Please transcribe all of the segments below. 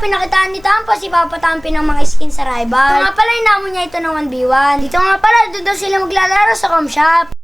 Pinakitaan ni Tampo si Papa Tampi ng mga skin sa rival. Ito nga pala, inamo niya ito ng 1v1. Dito nga pala, doon daw sila maglalaro sa com shop.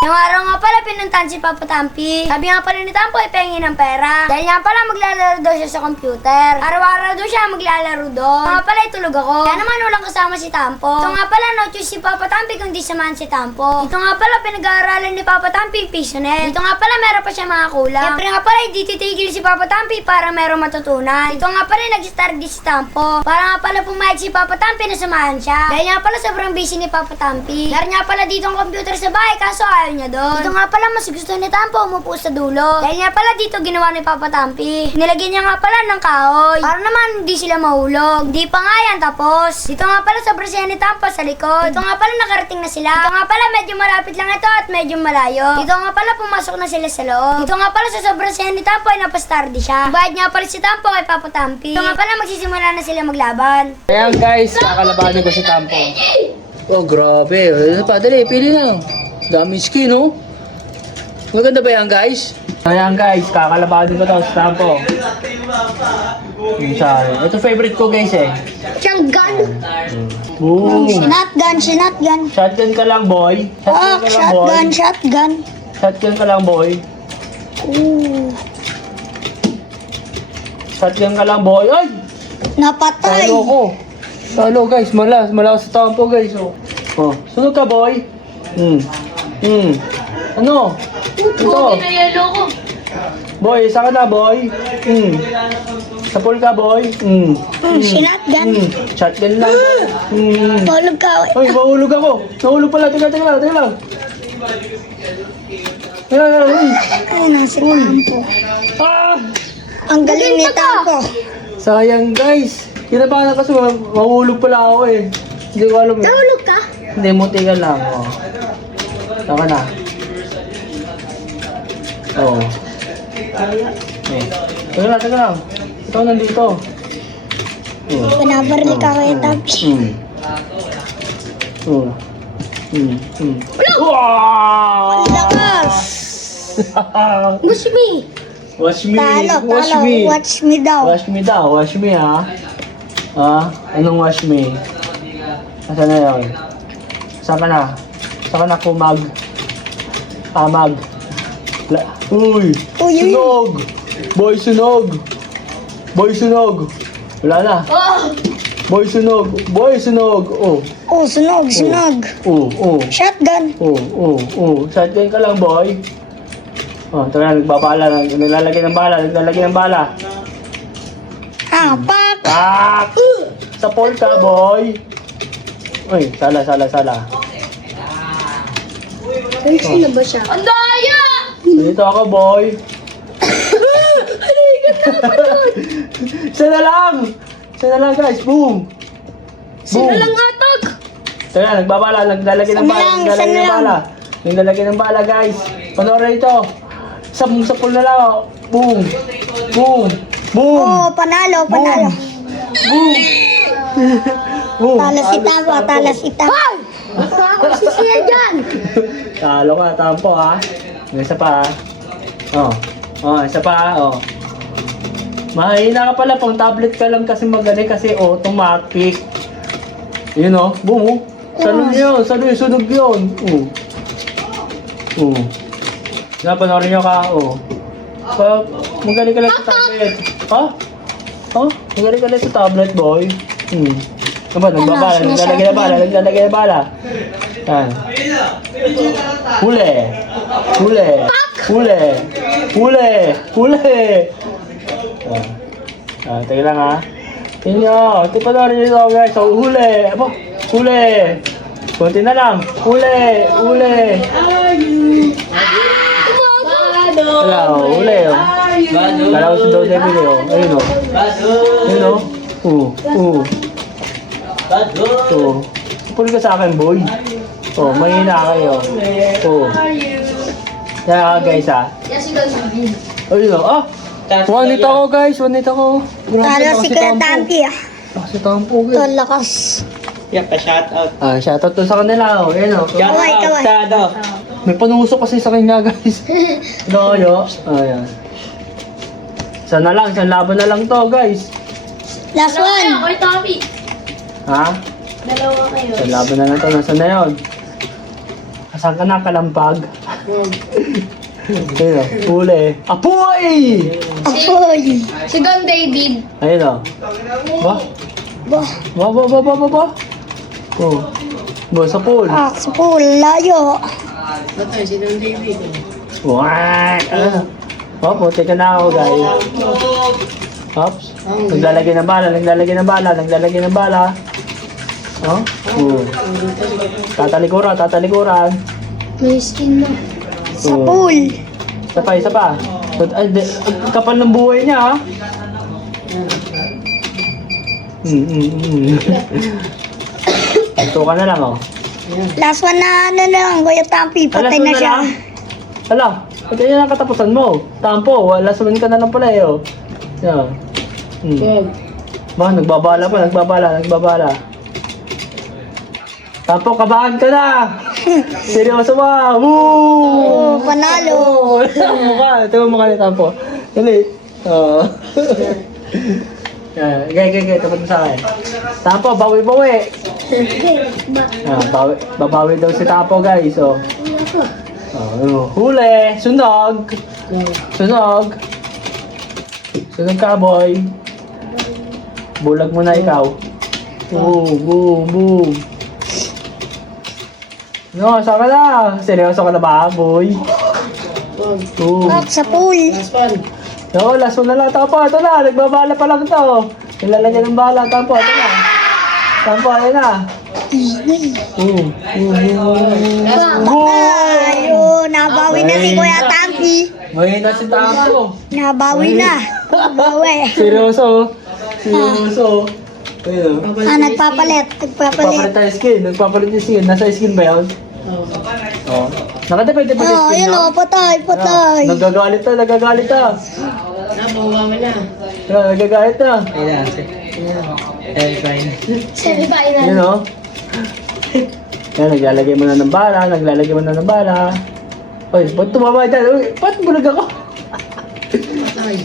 Yung araw nga pala, pinuntahan si Papa Tampi. Sabi nga pala ni Tampo, ipahingi ng pera. Dahil nga pala, maglalaro daw siya sa computer. Araw-araw daw siya maglalaro doon. Nga pala, itulog ako. Kaya naman walang kasama si Tampo. Ito nga pala, no choice si Papa Tampi kung di samahan si Tampo. Ito nga pala, pinag-aaralan ni Papa Tampi yung Pisonet. Ito nga pala, meron pa siya mga kulang. Siyempre nga pala, hindi titigil si Papa Tampi para meron matutunan. Ito nga pala, nag-start si Tampo. Para nga pala pumayag si Papa Tampi na samahan siya. Dahil nga pala, sobrang busy ni Papa Tampi. Meron nga pala dito ang computer sa bahay, kaso ayaw niya doon. Dito nga pala, mas gusto ni Tampo umupo sa dulo. Dahil nga pala dito ginawa ni Papa Tampi. Nilagyan niya nga pala ng kahoy. Para naman hindi sila mahulog. Di pa nga yan tapos. Dito nga pala sobrang saya ni Tampo sa likod. Dito nga pala nakarating na sila. Dito nga pala medyo malapit lang ito at medyo malayo. Dito nga pala pumasok na sila sa loob. Dito nga pala sa sobrang saya ni Tampo ay napastardy siya. Bayad nga pala si Tampo kay Papa Tampi. Dito nga pala magsisimula na sila maglaban. Ayan guys, kakalabanin ko si Tampo. Oh, grabe. Ano pa? Dali, pili na. Dami skin, oh. Maganda ba yan, guys? Ayan, guys. Kakalabanin ko to si Tampo. Ito favorite ko, guys, eh. Shotgun. Boom. Shotgun. Shotgun ka lang, boy. Shotgun ka lang, boy. Shotgun. Shotgun ka lang, boy. Shotgun ka lang, boy. Ay! Napatay. Talo ko. Talo, guys. Malas sa Tampo, guys. Oh, sunod ka, boy. Ano? Ito. Boy, isa ka na, boy. Sapol ka, boy. Shotgun. Shotgun lang, boy. Tulog ka. Ay, mahulog ako. Nahulog pala. Teka lang. Ay. Ayun ang si Tampo. Ah! Ang galing ni Tampo. Sayang, guys. Kinabahan kasi mahulog pala ako eh. Hindi ko alam eh. Tulog ka? Hindi, muti ka lang. Oh. Saka na. Oo. Eh. Teka lang. Ikaw nandito. Pinabarili ka kay Tampi. Wow! Lakas! Watch me! Watch me. Talo. Watch me. Watch me daw. Watch me daw. Watch me, ha? Ha? Anong watch me? Nasaan na yun? Saan ka na? Saan ka na kumag? Amag. Uy! Uy. Sunog! Boy, sunog! Boy, sunog! Wala na. Boy, sunog! Boy, sunog! Oh. Oh, sunog. Oh. Shotgun. Oh. Shotgun ka lang, boy. Oh, tara, naglalagay ng bala. Pak! Pak! Sapol ka, boy. Uy, sala. Sino ba siya? Ang daya! Dito ako, boy. Isa na lang, guys. Boom! Sino lang atag? Tara, naglalagay ng bala, guys. Panoorin ito. Sapol na lang, oh. Boom! Oh, panalo. Boom! Talo si Tampo. Ako si siya dyan. Talo ka, Tampo, ha? May isa pa, ha? Isa pa, ha? Mahina ka pala, pang tablet ka lang kasi magaling kasi automatic. Yun, boom, Saan yun? Sunog yun? Panoorin nyo ka, magaling ka lang sa tablet. Ha? Magaling ka lang sa tablet, boy. Naglalagay na bala. Yan. Huli. Teka lang, ha. Tingnan nyo. Panoorin nyo ito, guys. Huli. Kunti na lang. Huli. Wala, huli, Kala ko si Don Emily, Ayun, Puli ka sa akin, boy. Mahina kayo. Kaya guys, ha. Ayun, one hit ako, guys. Talo si Tampi, Si Tampo, guys. Lakas. Pa-shoutout. Shoutout to sa kanila, Ayan, Kaway. May panusok kasi sa kanya, guys. Ayan. Isang laban na lang to, guys. Last one. Kay Tommy. Ha? Dalawa kayo. Sa laban na lang to. Nasaan na yun? Asan ka na, kalampag? Ayun o, huli. Apoy! Apoy. Si Don David. Ayun o. Ba? Ba. Ba? Oh. Ba, sa pool. Ah, sa pool. Layo. Patay, si Don David. What? Oh, puti ka na ako, guys. Oops. Naglalagay ng bala. Oh? Tatalikuran. May skin na. Sa Oh. pool. Isa pa. Ay, kapal ng buhay niya, ha? Ito ka na lang, oh. Last one na ano lang, Kuya Tampi. Patay na siya. Hala, ito yan ang katapusan mo. Tampo, wala sumin ka na lang pala, eh, oh. Yan. Ba, nagbabala. Tampo, kabahan ka na! Seryoso ba? Woo! Oh, panalo. Ito yung mukha ni Tampo. Dali. Oo. Gaya. Tapat mo sa akin. Tampo, bawi. Babawi daw si Tampo, guys. Oh. Huli! Sunog ka, boy. Bulag mo na ikaw. Boom. No, saan ka na? Seryoso ka na ba, boy? Sa pool. Last one. No, last one na lang. Tampo, ito na. Nagbabala pa lang to. Nilalagyan ng bala. Tampo, ito na. Tampo, ayun na. Ayun, nabawi na si Kuya Tampi. May na si Tampo. Nabawi na. Seryoso. Ayun. Ah, nagpapalit. Nagpapalit tayo skin. Nagpapalit yung skin. Nasa skin ba yun? Oo. Nakadepende pa yung Oh, skin, yun no? o, patay. Nagagalit ta. Nabawa mo na. Nagagalit ta. Ayun. Fine. Yun o. Yan, naglalagay mo na ng bala. Oy, ba't tumama dyan? Uy, ba't bulag ako? Patay.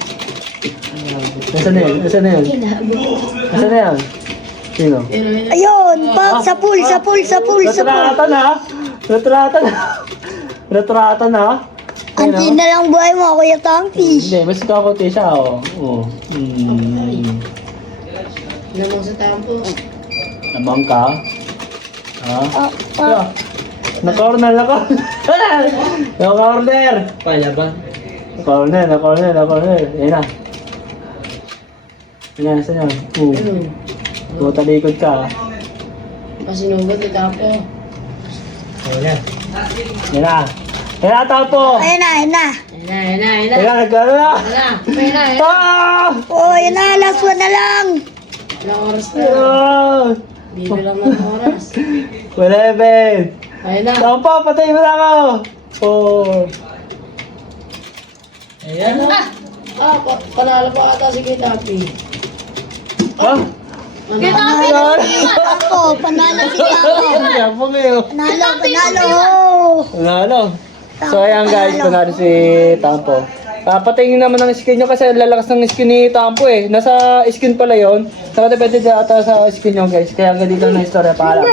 Nasaan na yan? Sino? Ayun, pag sa pool. Retratan na. Anti na lang buhay mo, Kuya Tampi. Hindi, mas kakunti siya, oh. Lamang sa tampo. Nabang ka? Ha? Ah, Na-corner. Pala ba? Na-corner. Ayan na. Ayan, saan yan? Talikod ka. Masinugot ni tampo. Ayan na, Tampo! Ayun na. Nagkano na! Oh, yun na, last one na lang. Ilang oras na? Dito lang ng oras. 11! Ayun na. Tampo, patay mo na ako! 4! Ayan na. Panalo pa ata si Kitapi. Ha? Panalo si Tampo. Tampo ngayon. Panalo. So ayan guys, panalo si Tampo. Patayin naman ang skin nyo kasi lalakas ng skin ni Tampo eh. Nasa skin pala yun. Nakadepende ata sa skin nyo guys. Kaya ganito na istorya para.